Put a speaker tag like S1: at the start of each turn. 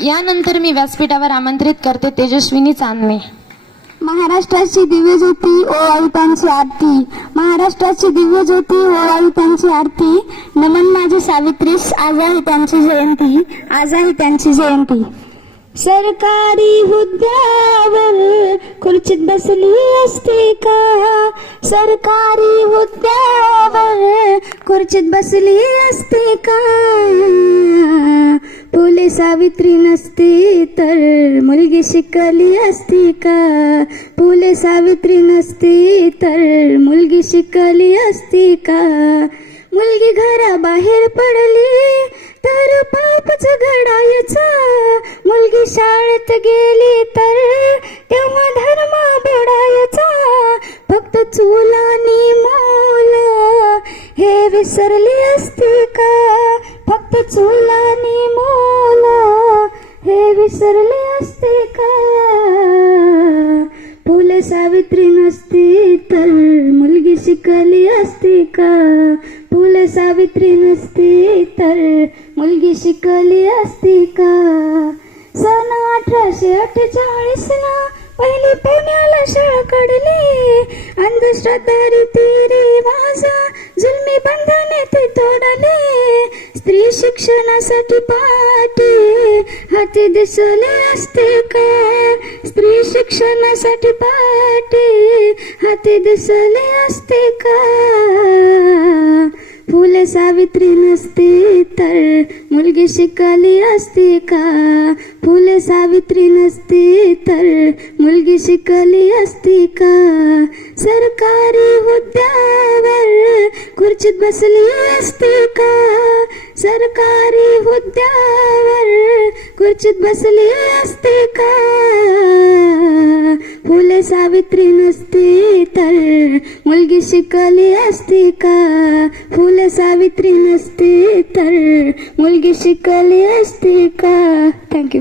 S1: यानंतर मी व्यासपीठावर आमंत्रित करते तेजस्विनी चांदणे
S2: महाराष्ट्राची दिव्य ज्योती ओवाळी त्यांची आरती. महाराष्ट्राची दिव्य ज्योती ओवाळी त्यांची आरती. नमन माझी सावित्रीस आज आहे त्यांची जयंती. आज आहे त्यांची जयंती. सरकारी हुद्द्यावर खुर्चीत बसली असते का? सरकारी हुद्द्यावर खुर्चीत बसली असते का? फुले सावित्री नसती तर मुलगी शिकली असती का? फुले सावित्री नसती तर मुलगी शिकली असती का? मुलगी घराबाहेर पडली तर पापच घडायचा. मुलगी शाळेत गेली तर तेव्हा धर्म बुडायचा फक्त चुलानी मोल हे विसरली असती. विसरले असते का? फुले सावित्री नसती तर मुलगी शिकली असती का? फुले सावित्री नसती तर मुलगी शिकली असती का? सन अठराशे अठ्ठेचाळीस ला पहिली पुण्याला शाळा काढली. अंधश्रद्धा रीती रिवाज जुलमी बंधने ते तोडले. स्त्री शिक्षणासाठी पाठी हाती दिसले असते का? स्त्री शिक्षणासाठी पाठी हाती दिसले असते का? फुले सावित्री नसती तर मुलगी शिकली असती का? फुले सावित्री नसती तर मुलगी शिकली असती का? सरकारी हुद्द्यावर खुर्चीत बसली असती का? सरकारी हुद्द्यावर खुर्चीत बसली असते का? फुले सावित्री नसती तर मुलगी शिकली असती का? फुले सावित्री नसती तर मुलगी शिकली असती का? थँक्यू